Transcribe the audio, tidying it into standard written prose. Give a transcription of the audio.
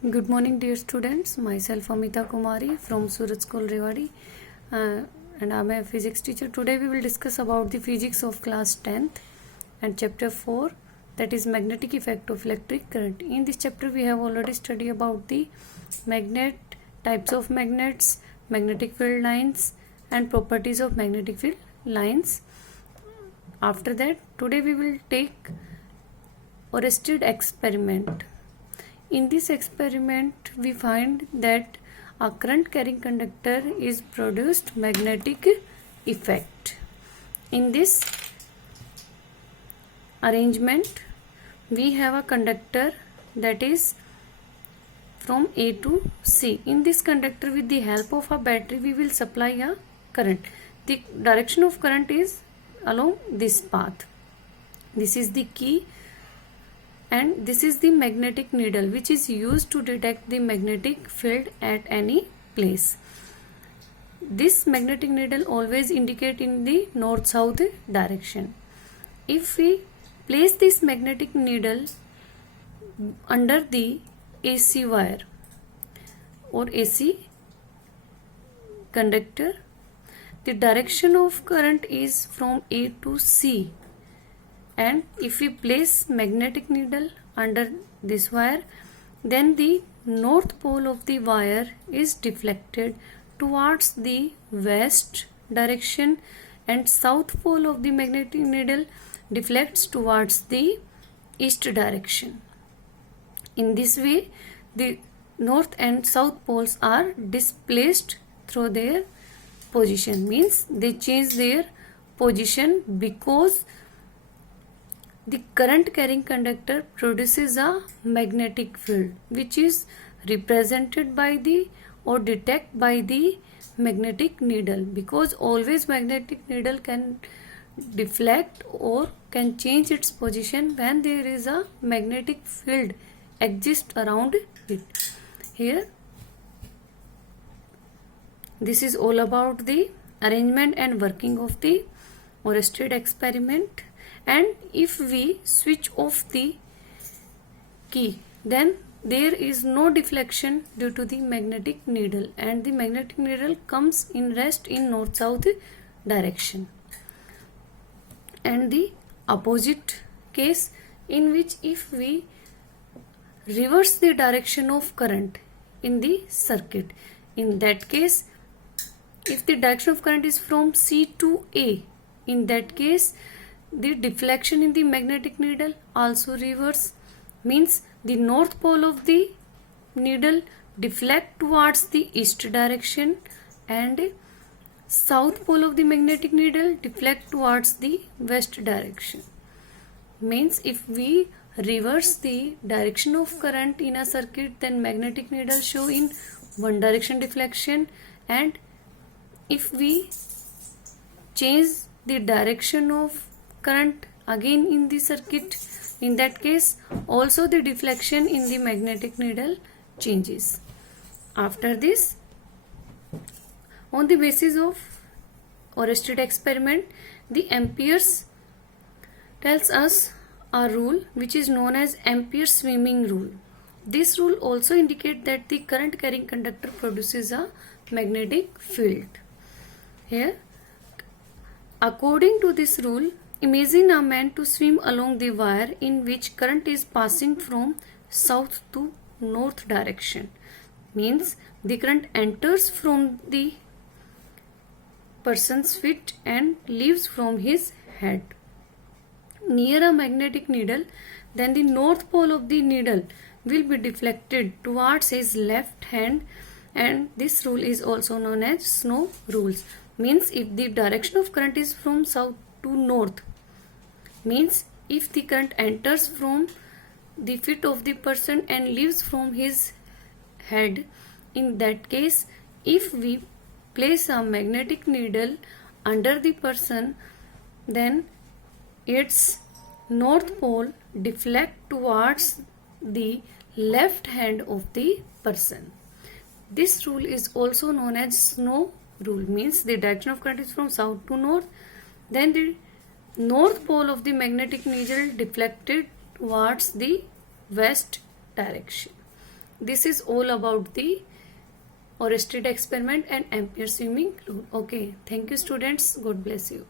Good morning, dear students. Myself Amita Kumari from Surat School Rewari, and I'm a physics teacher. Today we will discuss about the physics of class 10th and chapter 4, that is magnetic effect of electric current. In this chapter we have already studied about the magnet, types of magnets, magnetic field lines and properties of magnetic field lines. After that, today we will take Oersted experiment. In this experiment, we find that a current carrying conductor is produced magnetic effect. In this arrangement, we have a conductor that is from A to C. In this conductor, with the help of a battery, we will supply a current. The direction of current is along this path. This is the key. And this is the magnetic needle which is used to detect the magnetic field at any place. This magnetic needle always indicate in the north-south direction. If we place this magnetic needle under the AC wire or AC conductor, the direction of current is from A to C. And if we place magnetic needle under this wire, then the north pole of the wire is deflected towards the west direction and south pole of the magnetic needle deflects towards the east direction. In this way, the north and south poles are displaced through their position, means they change their position because the current carrying conductor produces a magnetic field which is represented by the or detected by the magnetic needle, because always magnetic needle can deflect or can change its position when there is a magnetic field exists around it. Here this is all about the arrangement and working of the Oersted experiment. And if we switch off the key, then there is no deflection due to the magnetic needle and the magnetic needle comes in rest in north-south direction. And the opposite case, in which if we reverse the direction of current in the circuit, in that case, if the direction of current is from C to A, in that case the deflection in the magnetic needle also reverse, means the north pole of the needle deflect towards the east direction and south pole of the magnetic needle deflect towards the west direction. Means if we reverse the direction of current in a circuit, then magnetic needle show in one direction deflection, and if we change the direction of current again in the circuit, in that case also the deflection in the magnetic needle changes. After this, on the basis of Oersted experiment, the Ampere's tells us a rule which is known as Ampere's swimming rule. This rule also indicates that the current carrying conductor produces a magnetic field. Here, according to this rule, imagine a man to swim along the wire in which current is passing from south to north direction. Means the current enters from the person's feet and leaves from his head. Near a magnetic needle, then the north pole of the needle will be deflected towards his left hand, and this rule is also known as Snow rules. Means if the direction of current is from south to north, means if the current enters from the feet of the person and leaves from his head, in that case if we place a magnetic needle under the person, then its north pole deflect towards the left hand of the person. This rule is also known as Snow rule. Means the direction of current is from south to north, then the north pole of the magnetic needle deflected towards the west direction. this is all about the Oersted experiment and Ampere swimming rule. Okay, thank you students. God bless you.